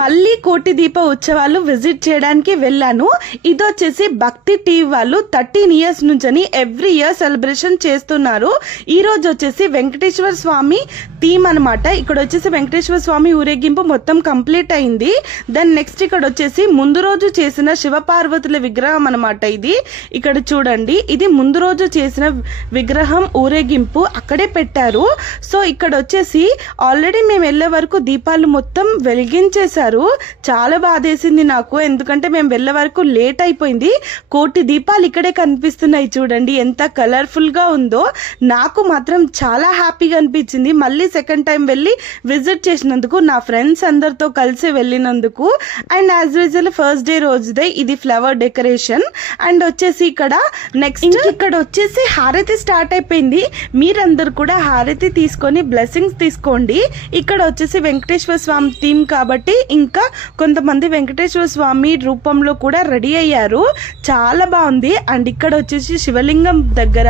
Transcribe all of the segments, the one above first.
మళ్ళీ కోటి దీప ఉత్సవాలు విజిట్ చేయడానికి వెళ్ళాను. ఇది వచ్చేసి భక్తి టీవీ వాళ్ళు 13 ఇయర్స్ నుంచి ఎవ్రీ ఇయర్ సెలబ్రేషన్ చేస్తున్నారు. ఈ రోజు వచ్చేసి వెంకటేశ్వర స్వామి థీమ్ అనమాట. ఇక్కడ వచ్చేసి వెంకటేశ్వర స్వామి ఊరేగింపు మొత్తం కంప్లీట్ అయింది. దెన్ నెక్స్ట్ ఇక్కడ వచ్చేసి ముందు రోజు చేసిన శివపార్వతుల విగ్రహం అనమాట. ఇది ఇక్కడ చూడండి, ఇది ముందు రోజు చేసిన విగ్రహం ఊరేగింపు అక్కడే పెట్టారు. సో ఇక్కడ వచ్చేసి ఆల్రెడీ మేము వెళ్ళే వరకు దీపాలు మొత్తం వెలిగించేశారు. చాలా బాధేసింది నాకు, ఎందుకంటే మేము వెళ్ళే వరకు లేట్ అయిపోయింది. కోటి దీపాలు ఇక్కడే కనిపిస్తున్నాయి చూడండి, ఎంత కలర్ఫుల్ గా ఉందో. నాకు మాత్రం చాలా హ్యాపీగా అనిపించింది మళ్ళీ సెకండ్ టైం వెళ్ళి విజిట్ చేసినందుకు, నా ఫ్రెండ్స్ అందరితో కలిసి వెళ్ళినందుకు. And as usual first day రోజుదే ఇది ఫ్లవర్ డెకరేషన్. అండ్ వచ్చేసి ఇక్కడ నెక్స్ట్ ఇక్కడ వచ్చేసి హారతి స్టార్ట్ అయిపోయింది. మీరందరూ కూడా హారతి తీసుకొని బ్లెస్సింగ్స్ తీసుకోండి. ఇక్కడ వచ్చేసి వెంకటేశ్వర స్వామి థీమ్ కాబట్టి ఇంకా కొంతమంది వెంకటేశ్వర స్వామి రూపంలో కూడా రెడీ అయ్యారు, చాలా బాగుంది. అండ్ ఇక్కడ వచ్చేసి శివలింగం దగ్గర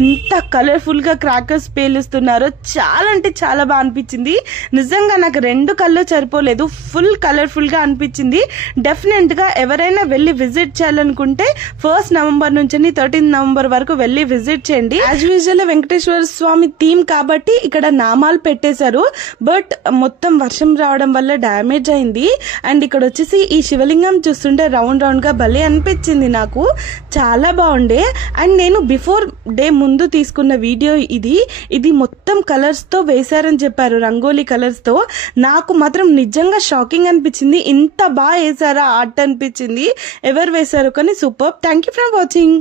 ఎంత కలర్ఫుల్ గా క్రాకర్స్ పేలుస్తున్నారో, చాలా అంటే చాలా బాగా అనిపించింది. నిజంగా నాకు 2 కళ్ళు సరిపోలేదు, ఫుల్ కలర్ఫుల్ గా అనిపించింది. డెఫినెట్ గా ఎవరైనా వెళ్ళి విజిట్ చేయాలనుకుంటే 1 నవంబర్ నుంచి 13 నవంబర్ వరకు వెళ్ళి విజిట్ చేయండి. యాజ్ యూజువల్ వెంకటేశ్వర స్వామి థీమ్ కాబట్టి ఇక్కడ నామాలు పెట్టేశారు, బట్ మొత్తం వర్షం రావడం వల్ల డ్యామేజ్ అయింది. అండ్ ఇక్కడ వచ్చేసి ఈ శివలింగం చూస్తుంటే రౌండ్ రౌండ్ గా భలే అనిపించింది, నాకు చాలా బాగుండే. అండ్ నేను బిఫోర్ డే ముందు తీసుకున్న వీడియో ఇది మొత్తం కలర్స్ తో వేశారని చెప్పారు, రంగోలీ కలర్స్ తో. నాకు మాత్రం నిజంగా షాకింగ్ అనిపించింది, ఇంత బాగా వేసారా ఆర్ట్ అనిపించింది. ఎవరు వేశారు కానీ super. Thank you for watching.